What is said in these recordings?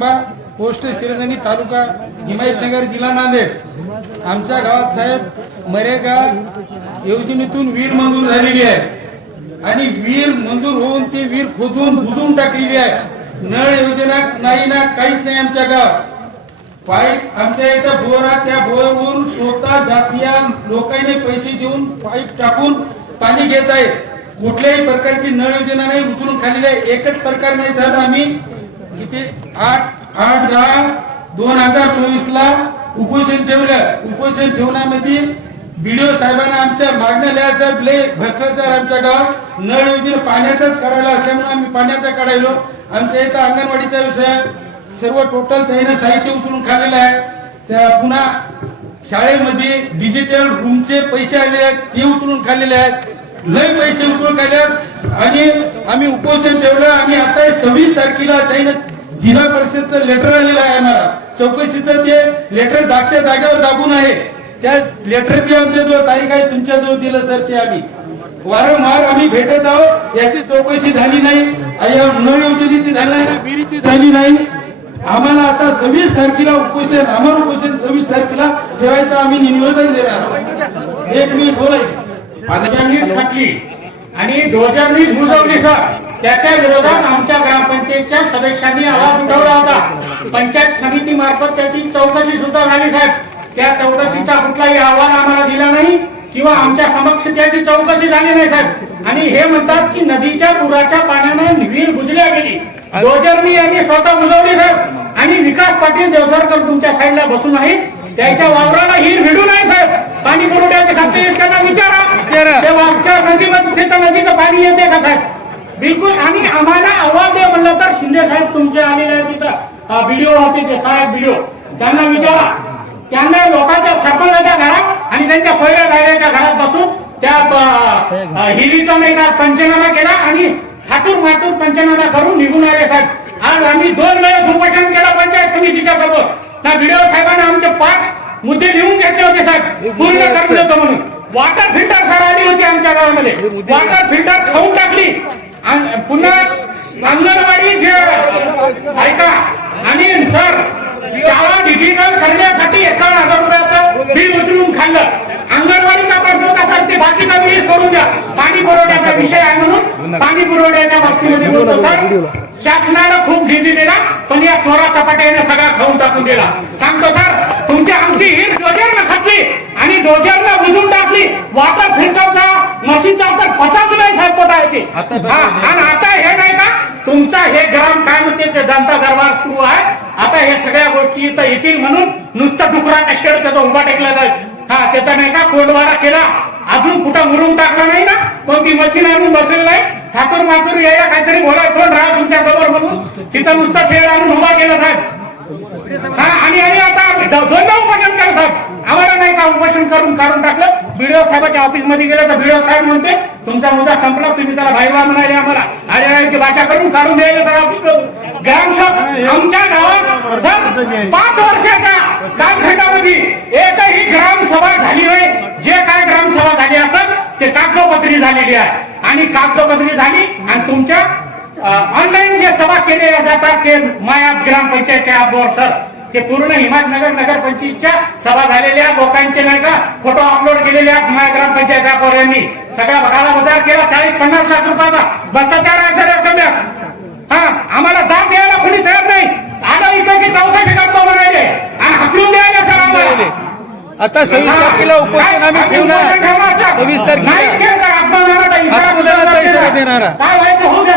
तांबा पोस्ट शिरदणी तालुका हिमायतनगर जिल्हा नांदेड. आमच्या गावात साहेब मरेगा योजनेतून वीर मंजूर झालेली आहे. आणि वीर मंजूर होऊन ते वीर खोदून बुजून टाकलेली आहे. नळ योजना नाही ना काहीच नाही आमच्या गावात. पाईप आमच्या इथं बोर त्या बोरवरून स्वतः जातीय लोकांनी पैसे देऊन पाईप टाकून पाणी घेत आहेत. कुठल्याही प्रकारची नळ योजना नाही उचलून खाल्लेली आहे. एकच प्रकार नाही साहेब आम्ही. इथे आठ आठ दहा दोन हजार चोवीस ला उपोषण ठेवलं. उपोषण ठेवण्यामध्ये बीडीओ साहेबांना आमच्या मागण्या लिहायचा लय भ्रष्टाचार आमच्या गावात नळ योजना पाण्याचाच काढायला असल्यामुळे आम्ही पाण्याचा काढायलो. आमच्या इथं अंगणवाडीचा विषय सर्व टोटल त्याने साहित्य उचलून खाल्लेलं आहे. त्या पुन्हा शाळेमध्ये डिजिटल रूमचे पैसे आले आहेत ते उचलून खाल्लेले आहेत. लय पैसे उचलून खाल्ले आणि आम्ही उपोषण ठेवलं. आणि आता सव्वीस तारखेला त्याने जिल्हा परिषदचं लेटर आलेलं आहे आम्हाला. चौकशीचं ते लेटर जागच्या जागेवर दाबून आहे त्या लेटरची आमच्याजवळ तारीख आहे. तुमच्याजवळ दिलं सर ते आम्ही. वारंवार आम्ही भेटत आहोत. याची चौकशी झाली नाही. नळ योजनेची झाली नाही विहिरीची झाली नाही. आम्हाला आता सव्वीस तारखेला उपोषण अमर उपोषण सव्वीस तारखेला ठेवायचं आम्ही निवेदन देणार एक मिनिट बोलाय पाण्याची खाटली. आणि डोजरनी बुजवली सर. त्याच्या विरोधात आमच्या ग्रामपंचायतच्या सदस्यांनी आवाज उठवला होता. पंचायत समिती मार्फत त्याची चौकशी सुद्धा झाली साहेब. त्या चौकशीचा कुठलाही अहवाल आम्हाला दिला नाही किंवा आमच्या समक्ष त्याची चौकशी झाली नाही साहेब. आणि हे म्हणतात की नदीच्या पुराच्या पाण्यानं विहीर बुजल्या गेली. डोजरनी यांनी स्वतः बुजवली साहेब. आणि विकास पाटील देवसरकर तुमच्या साईडला बसून आहेत. त्याच्या वावराला हिर भिडू नाही साहेब. पाणी पुरवठ्याचे खाते त्यांना विचारा. विचारा. ते वागच्या नदीमध्ये तिथं नदीचं पाणी येते का साहेब? बिलकुल. आणि आम्हाला आवाज दे म्हणलं तर शिंदे साहेब तुमचे आलेले तिथं. व्हिडिओ होते ते साहेब व्हिडिओ त्यांना विचारा. त्यांना लोकांच्या सरपंचाच्या घरात आणि त्यांच्या सोयऱ्या गाड्याच्या घरात बसून त्या हिरीचा नाही का पंचनामा केला आणि ठाकूर मातूर पंचनामा करून निघून आले साहेब. आज आम्ही दोन वेळेस उपोषण केलं पंचायत समितीच्या समोर. त्या व्हिडिओ साहेबांना आमचे पाच मुद्दे लिहून घेतले होते साहेब. पूर्ण करून देतो म्हणून. वॉटर फिल्टर सर आली होती आमच्या गावामध्ये. वॉटर फिल्टर खाऊन टाकली. पुन्हा अंगणवाडी जे ऐका. आणि सर शाळा डिजिटल करण्यासाठी एकावन्न हजार रुपयाचं बिल उचलून खाल्लं. अंगणवाडीचा प्रश्न कसा ते बाकीचा बिल सोडून द्या पाणी पुरवठ्याचा विषय आहे म्हणून पाणी पुरवठ्याच्या बाबतीमध्ये बोलतो सर. शासनानं खूप निधी दिला पण या चोरा चपाट्याने सगळा खाऊन टाकून दिला. सांगतो सर तुमच्या आमची हिर डोजरनं खातली आणि डोजरनं बुजून टाकली. वॉटर फिल्टरचा मशीनचा तर पताच नाही साहेब कुठं आहे ते? हा, आणि आता हे नाही का तुमचा हे ग्राम काय म्हणते ते जनता दरबार सुरू आहे आता हे सगळ्या गोष्टी इथं येतील म्हणून नुसतं डुकराचा शेड त्याचा उभा टेकला जाईल. हा त्याचा नाही का कोंडवाडा केला. अजून कुठं मुरून टाकला नाही ना? कोणती मशीन आणून बसलेलं नाही ठाकूर मातूर यायला काहीतरी बोला कोण राहा तुमच्यासमोर म्हणून? तिथं नुसतं शेअर आणून उभा केला साहेब. हा आणि आणि आता दोन उपोषण केलं का उपोषण करून काढून टाकलं. बीडीओ साहेबाच्या ऑफिसमध्ये गेलं तर बीडीओ साहेब म्हणते तुमचा मुद्दा संपला तुम्ही त्याला भाईवा म्हणाले आम्हाला. आर्यची भाषा करून काढून द्यायला सर ऑफिस ग्रामसेवक आमच्या गावात सर पाच वर्षाच्या कालखंडामध्ये एकही ग्रामसभा झाली नाही. जे काय ग्रामसभा झाली असेल ते कागदोपत्री झालेली आहे. आणि कागदोपत्री झाली आणि तुमच्या ऑनलाईन जे सभा केलेल्या जातात ते माया ग्रामपंचायतच्या ॲपवर सर. ते पूर्ण हिमायतनगर नगरपंचायतच्या सभा झालेल्या लोकांचे नाही का फोटो अपलोड केलेले आहेत माया ग्रामपंचायत ॲपवर यांनी सगळ्या भागाला उधार केला चाळीस पन्नास लाख रुपयाचा भ्रष्टाचार आहे सर रकमेत हा आम्हाला दाब द्यायला कोणी तयार नाही. आलं इथं की चौकशी करतो म्हणाले आणि हकलून द्यायला सर आम्हाला. आता सव्वीस तारखेला उपोषण आम्ही ठेवणार. सव्वीस तारखेला. इशारा देणारा. काय व्हायचं होऊ द्या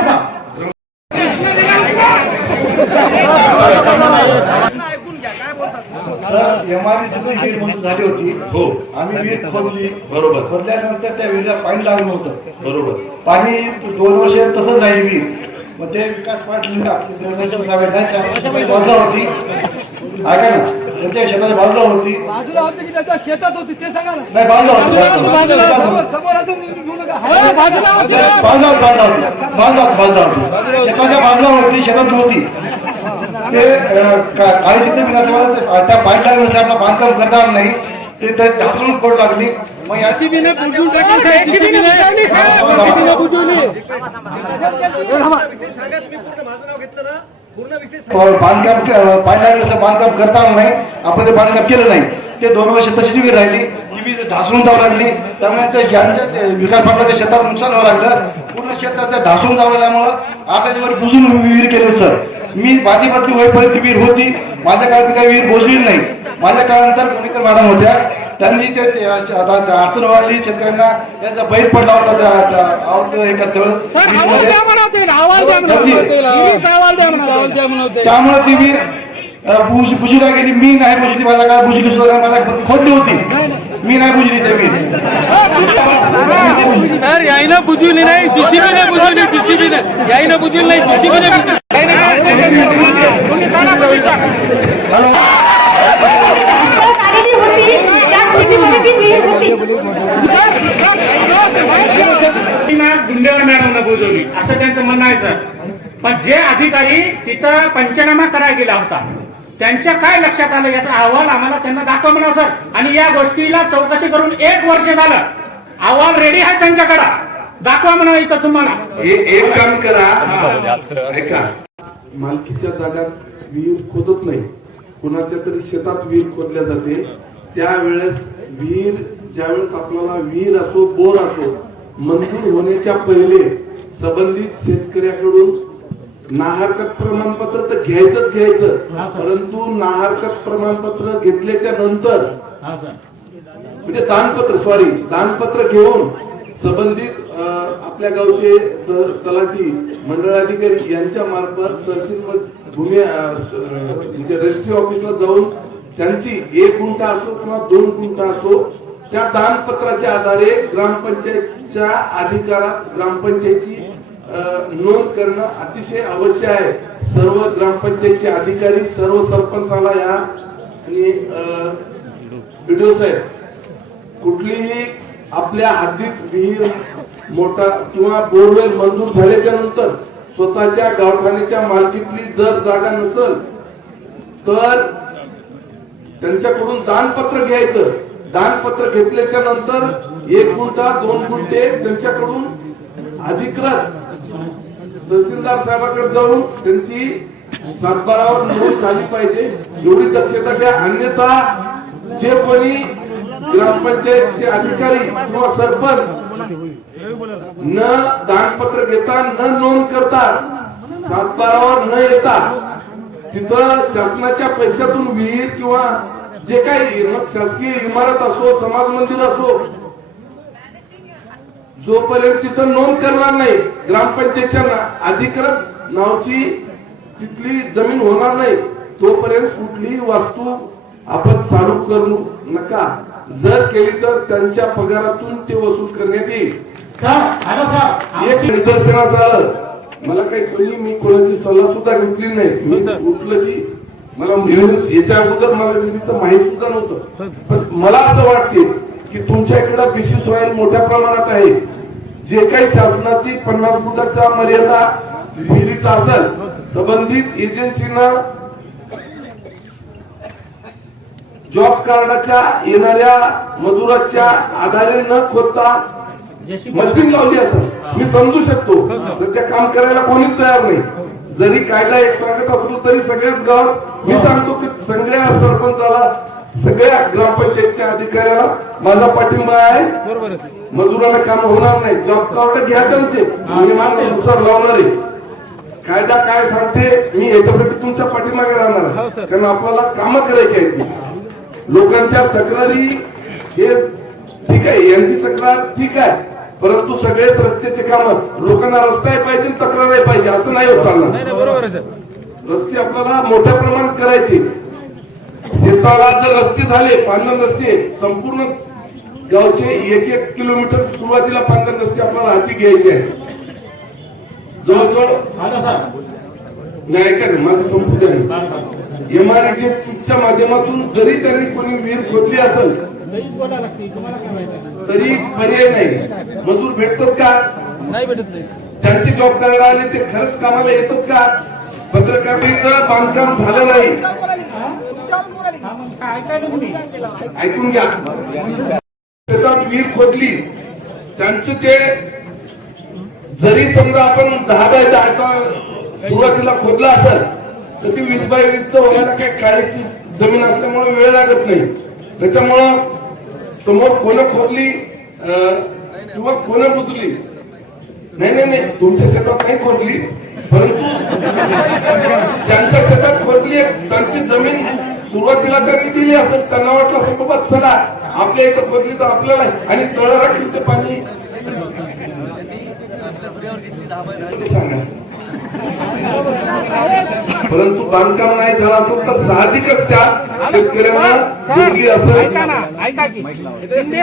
सर एमआरसी वीज मंजूर झाली होती. हो. आम्ही वीज खोदली. बरोबर. खोदल्यानंतर त्या विहिरीला पाणी लागलं नव्हतं. बरोबर. पाणी दोन वर्ष तसंच राहील वीज. मग ते विकास पाटील बाजूला होती. ऐका ना. त्यांच्या शेताच्या बाजूला होती. बाजूला होते की त्याच्या शेतात होती? ते सांगा ना. नाही बाजूला होती. बाजूला होती बाजूला होती. होती. बाजूला होती. शेतात होती ते अं, का- काही तिथे विनाशवाला ते- त्या पाणी लागलं आपलं बांधकाम करणार नाही ते ते ढासळून पड लागली. मग या JCB बुजवून टाकली साहेब JCB ने. JCB ने बुजवली. विषय सांगा तुम्ही पूर्ण माझं नाव घेतलं ना बांधकाम के- पाहिलं बांधकाम करता आलं नाही आपण ते बांधकाम केलं नाही. ते दोन वर्ष तशीच वीर राहिली ढासळून जावं लागली. त्यामुळे ते ज्यांच्या ते विकास पाटलाच्या शेतात नुकसान व्हावं लागलं. पूर्ण शेतात ढासून जावं लागल्यामुळं आता त्यावर बुजून विहीर केले सर. मी माझी पत्नी होईपर्यंत ती विहीर होती. माझ्या काळात ती काही विहीर बोजली नाही. माझ्या काळानंतर कुणीकर मॅडम होत्या. त्यांनी ते ते आता अडचण वाढली. शेतकऱ्यांना त्यांचा बैल पडला होता एका ते त्यामुळे ती वीर बुजीला गेली. मी नाही बुजली. माझ्या काळात बुजली सुद्धा मला खोडली होती. मी नाही बुजली त्या वीर. सर याईनं बुजवली नाही. जीसीबीने बुजवली. जीसीबीने याईनं बुजवली नाही. जीसीबीने तुम्ही गुंडेवार मॅडमनं बोजवली असं त्यांचं म्हणणं आहे. सर पण जे अधिकारी तिथं पंचनामा करायला गेला होता त्यांच्या काय लक्षात आलं याचा अहवाल आम्हाला त्यांना दाखवा म्हणा सर आणि या गोष्टीला चौकशी करून एक वर्ष झालं अहवाल रेडी आहे त्यांच्याकडं दाखवा म्हणा इथं तुम्हाला एक काम करा ऐका मालकीच्या जागात विहीर खोदत नाही. कोणाच्या तरी शेतात विहीर खोदल्या जाते. त्यावेळेस विहीर ज्यावेळेस आपल्याला विहीर असो बोर असो मंजूर होण्याच्या पहिले संबंधित शेतकऱ्याकडून नाहरकत प्रमाणपत्र तर घ्यायचंच घ्यायचं. परंतु नाहरकत प्रमाणपत्र घेतल्याच्या नंतर म्हणजे दानपत्र सॉरी दानपत्र घेऊन संबंधित आपल्या गावचे तलाठी मंडळाधिकारी यांच्या मार्फत तहसील भूमी म्हणजे रजिस्ट्री ऑफिसला जाऊन त्यांची एक गुंठा असो किंवा दोन गुंठा असो त्या दानपत्राच्या आधारे ग्रामपंचायतच्या अधिकारात ग्रामपंचायतची नोंद करणं अतिशय आवश्यक आहे. सर्व ग्रामपंचायतचे अधिकारी सर्व सरपंचाला या आणि व्हिडिओ साहेब कुठलीही आपल्या हद्दीत विहीर मोठा किंवा बोरवेल मंजूर झाल्याच्यानंतर स्वतःच्या गावठाण्याच्या मालकीतली जर जागा नसल तर त्यांच्याकडून दानपत्र घ्यायचं. दानपत्र घेतल्याच्या नंतर एक गुंठा दोन गुंठे त्यांच्याकडून अधिकृत तहसीलदार साहेबांकडे जाऊन त्यांची सातबारावर नोंद झाली पाहिजे. एवढी दक्षता घ्या. अन्यथा जे कोणी ग्रामपंचायतचे अधिकारी किंवा सरपंच न दानपत्र घेता न नोंद करता सातबारावर न येता तिथं शासनाच्या पैशातून विहीर किंवा जे काही मग शासकीय इमारत असो समाज मंदिर असो जोपर्यंत तिथं नोंद करणार नाही ग्रामपंचायतच्या ना- अधिकृत नावची तिथली जमीन होणार नाही तोपर्यंत कुठलीही वास्तू आपण चालू करू नका. जर केली तर त्यांच्या पगारातून ते वसूल करण्यात येईल. एक निदर्शनास आलं मला काही कोणी मी कोणाची सल्ला सुद्धा घेतली नाही. मी उठलं की मला याच्या अगोदर मला विहिरीचं माहीत सुद्धा नव्हतं. पण मला असं वाटते की तुमच्या इकडं बीसी सॉईल मोठ्या प्रमाणात आहे. जे काही शासनाची पन्नास फुटाचा मर्यादा विहिरीचा असेल संबंधित एजन्सीनं जॉब कार्डाच्या येणाऱ्या मजुराच्या आधारे न खोदता मशीन लावली असं मी समजू शकतो. सध्या काम करायला कोणीच तयार नाही. जरी कायदा एक सांगत असलो तरी सगळ्याच गावात मी सांगतो की सगळ्या सरपंचाला सगळ्या ग्रामपंचायतच्या अधिकाऱ्याला माझा पाठिंबा आहे. मजुराला काम होणार नाही. जॉब कार्ड घ्या त्यांचे मी नुसार लावणार आहे. कायदा काय सांगते मी याच्यासाठी तुमच्या पाठीमागे राहणार हो. कारण आपल्याला कामं करायची आहेत. लोकांच्या तक्रारी हे ठीक आहे यांची तक्रार ठीक आहे परंतु सगळेच रस्त्याचे काम लोकांना रस्ताही पाहिजे आणि तक्रारही पाहिजे असं नाही होत नाही चालणार रस्ते आपल्याला मोठ्या प्रमाणात करायचे. शेताला जर रस्ते झाले पांढर रस्ते संपूर्ण गावचे एक एक किलोमीटर सुरुवातीला पांढर रस्ते आपल्याला हाती घ्यायचे आहे जवळजवळ हॅलो सर नाही ऐका ना माझं संपू द्या एमआरडीच्या माध्यमातून जरी त्यांनी कोणी विहीर खोदली असेल तरी पर्याय नाही. मजूर भेटतात का? नाही भेटत नाही. त्यांची जॉब करायला आले ते खरंच कामाला येतात का? पत्रकारितेचं बांधकाम झालं नाही. ऐकून घ्या. शेतात विहीर खोदली त्यांचं ते जरी समजा आपण दहा बाय दहाचा सुरुवातीला खोदला असेल तर ती वीस बाय वीसचं व्हायला काही काळीची जमीन असल्यामुळे वेळ लागत नाही. त्याच्यामुळं समोर कोणं खोदली किंवा कोणं बुजली? नाही नाही नाही तुमच्या शेतात नाही खोदली परंतु ज्यांच्या शेतात खोदली त्यांची जमीन सुरुवातीला त्यांनी दिली असेल त्यांना वाटलं असं बाबा चला आपल्या इथं खोदली तर आपल्याला आणि तळ राखली ते पाणी. सांगा? परंतु बांधकाम नाही झालं असेल तर साहजिकच त्या शेतकऱ्यांना असेल. ऐका ना ऐका की. शिंदे